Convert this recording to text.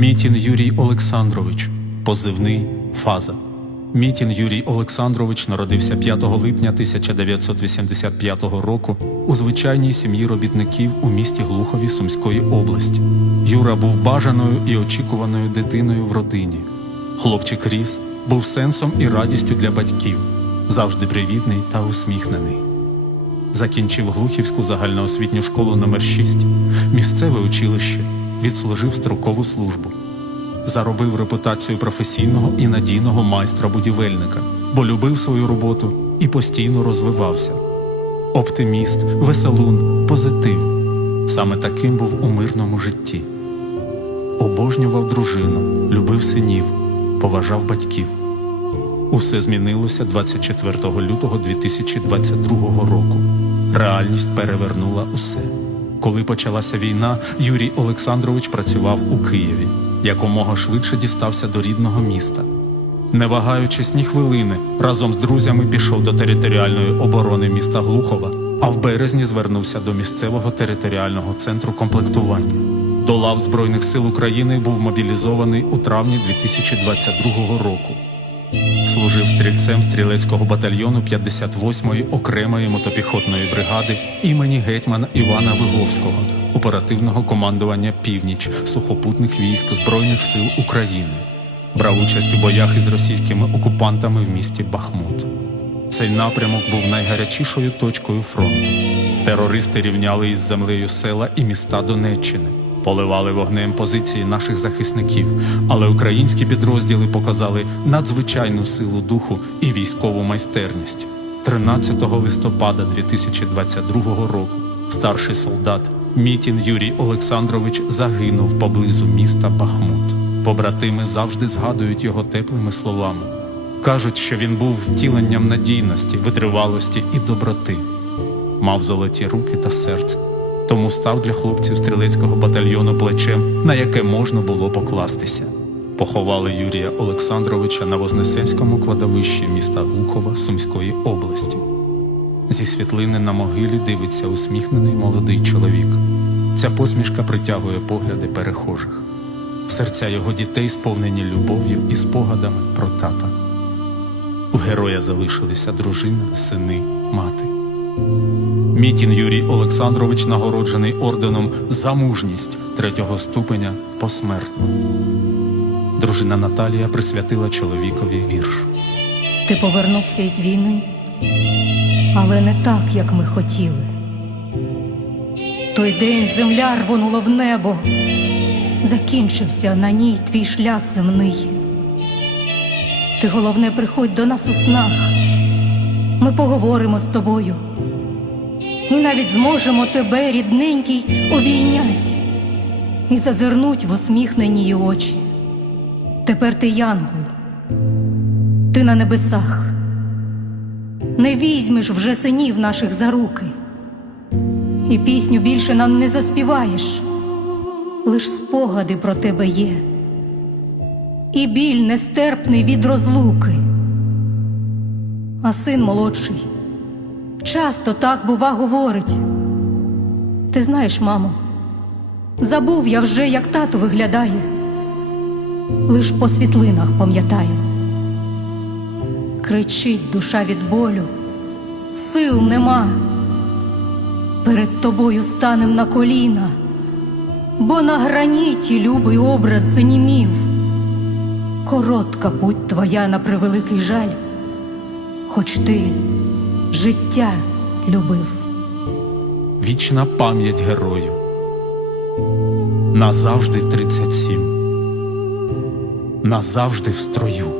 Мітін Юрій Олександрович, позивний Фаза. Мітін Юрій Олександрович народився 5 липня 1985 року у звичайній сім'ї робітників у місті Глухові Сумської області. Юра був бажаною і очікуваною дитиною в родині. Хлопчик ріс, був сенсом і радістю для батьків, завжди привітний та усміхнений. Закінчив Глухівську загальноосвітню школу номер 6 місцеве училище, відслужив строкову службу. Заробив репутацію професійного і надійного майстра-будівельника, бо любив свою роботу і постійно розвивався. Оптиміст, веселун, позитив. Саме таким був у мирному житті. Обожнював дружину, любив синів, поважав батьків. Усе змінилося 24 лютого 2022 року. Реальність перевернула усе. Коли почалася війна, Юрій Олександрович працював у Києві, якомога швидше дістався до рідного міста. Не вагаючись ні хвилини, разом з друзями пішов до територіальної оборони міста Глухова, а в березні звернувся до місцевого територіального центру комплектування. До лав Збройних сил України був мобілізований у травні 2022 року. Служив стрільцем стрілецького батальйону 58-ї окремої мотопіхотної бригади імені гетьмана Івана Виговського, оперативного командування Північ сухопутних військ Збройних сил України. Брав участь у боях із російськими окупантами в місті Бахмут. Цей напрямок був найгарячішою точкою фронту. Терористи рівняли із землею села і міста Донеччини, поливали вогнем позиції наших захисників, але українські підрозділи показали надзвичайну силу духу і військову майстерність. 13 листопада 2022 року старший солдат Мітін Юрій Олександрович загинув поблизу міста Бахмут. Побратими завжди згадують його теплими словами. Кажуть, що він був втіленням надійності, витривалості і доброти, мав золоті руки та серце, тому став для хлопців стрілецького батальйону плечем, на яке можна було покластися. Поховали Юрія Олександровича на Вознесенському кладовищі міста Глухова Сумської області. Зі світлини на могилі дивиться усміхнений молодий чоловік. Ця посмішка притягує погляди перехожих. Серця його дітей сповнені любов'ю і спогадами про тата. У героя залишилися дружина, сини, мати. Мітін Юрій Олександрович нагороджений орденом за мужність третього ступеня посмертно. Дружина Наталія присвятила чоловікові вірш. Ти повернувся із війни, але не так, як ми хотіли. Той день земля рвонула в небо, закінчився на ній твій шлях земний. Ти головне приходь до нас у снах. Ми поговоримо з тобою і навіть зможемо тебе, рідненький, обійнять і зазирнуть в усміхнені очі. Тепер ти янгол, ти на небесах. Не візьмеш вже синів наших за руки, і пісню більше нам не заспіваєш, лиш спогади про тебе є, і біль нестерпний від розлуки. А син молодший часто так, бува, говорить. Ти знаєш, мамо, забув я вже, як тато виглядає, лиш по світлинах пам'ятаю. Кричить душа від болю, сил нема. Перед тобою станем на коліна, бо на граніті любий образ занімів. Коротка путь твоя на превеликий жаль, хоч ти життя любив. Вічна пам'ять герою. Назавжди 37. Назавжди в строю.